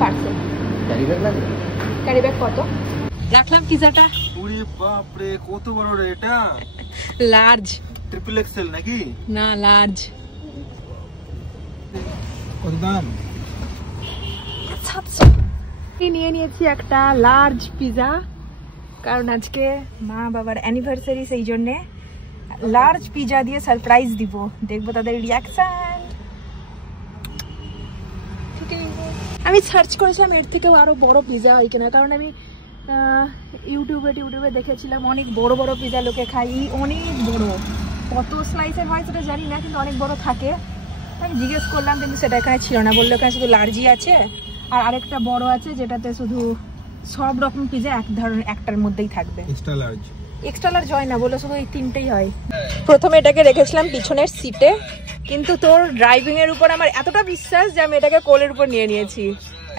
Parcel carry bag কত রাখলাম পিজাটা? ওরে বাপ রে, কত বড় রে এটা! লার্জ। ট্রিপল এক্সেল নাকি? না, লার্জ। কত দাম? নিয়ে নিয়েছি একটা লার্জ পিজা, কারণ আজকে মা বাবার অ্যানিভার্সারি, সেই জন্যে লার্জ পিজা দিয়ে সারপ্রাইজ দিব, দেখবো তাদের রিয়াকশন। আমি সার্চ করেছিলাম এর থেকেও আরো বড় পিজা হয় কিনা, কারণ আমি ইউটিউবে দেখেছিলাম অনেক বড় বড় পিজা লোকে খাই, অনেক বড়, কত স্লাইসের হয় সেটা জানি না, কিন্তু অনেক বড় থাকে। আমি জিজ্ঞেস করলাম, কিন্তু সেটা এখানে ছিল না, বললো এখানে শুধু লার্জই আছে, আর আরেকটা বড় আছে যেটাতে শুধু সব রকম পিজা এক ধরনের একটার মধ্যেই থাকবে। এক্সট্রা লার্জ হয় না, বললো শুধু এই তিনটেই হয়। প্রথমে এটাকে রেখেছিলাম পিছনের সিটে, কিন্তু তোর ড্রাইভিং এর উপর আমার এতটা বিশ্বাস যে আমি এটাকে কোলের উপর নিয়ে নিয়েছি।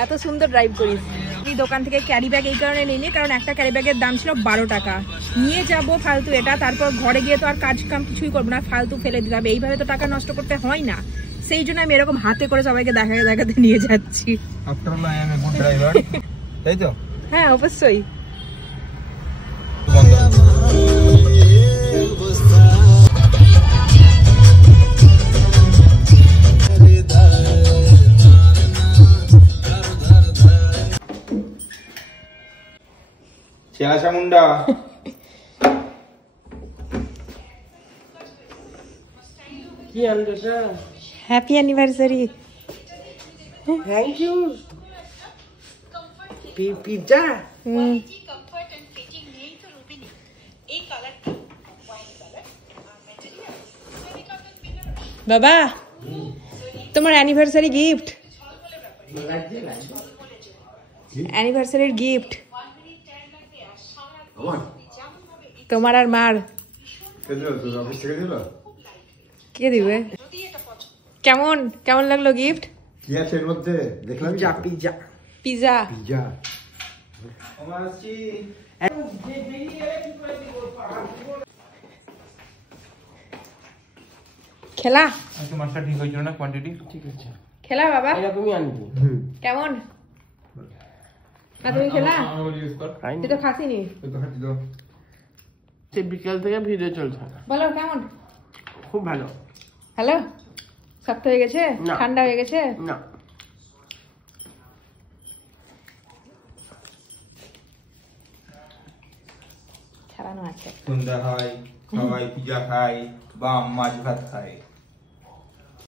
এত সুন্দর ড্রাইভ করিস। এই দোকান থেকে ক্যারি ব্যাগ এই কারণে নিইনি, কারণ একটা ক্যারি ব্যাগের দাম ছিল 12 টাকা। নিয়ে যাব ফালতু এটা, তারপর ঘরে গিয়ে তো আর কাজ কাম কিছুই করবো না, ফালতু ফেলে দিতে হবে, এইভাবে তো টাকা নষ্ট করতে হয় না। সেই জন্য আমি এরকম হাতে করে সবাইকে দেখাতে নিয়ে যাচ্ছি। তাই তো? হ্যাঁ, অবশ্যই। মুন্ডা কি আনলো sir? Happy anniversary. Thank you. Pizza. বাবা, তোমার অ্যানিভার্সারি গিফট। অ্যানিভার্সারির গিফট তোমার আর মার। কে দিবে? কেমন কেমন লাগলো গিফট? কি আছে এর মধ্যে দেখলাম? পিজ্জা। পিজা। পিজ্জা। খেলা আজকে মাছটা ঠিক হয়েছিল না? কোয়ান্টিটি ঠিক আছে। খেলা বাবা? এরকমই আনবি। কেমন? না তুমি খেলা? তুই তো খাসিনি। সে বিকাল থেকে ভিডিও চলছে। বলো কেমন? খুব ভালো। হ্যালো, শক্ত হয়ে গেছে? ঠান্ডা হয়ে গেছে? না, ছাড়ানো আছে। সন্ধ্যা হয়, সবাই পিজা খায় বা মাছ ভাত খায়।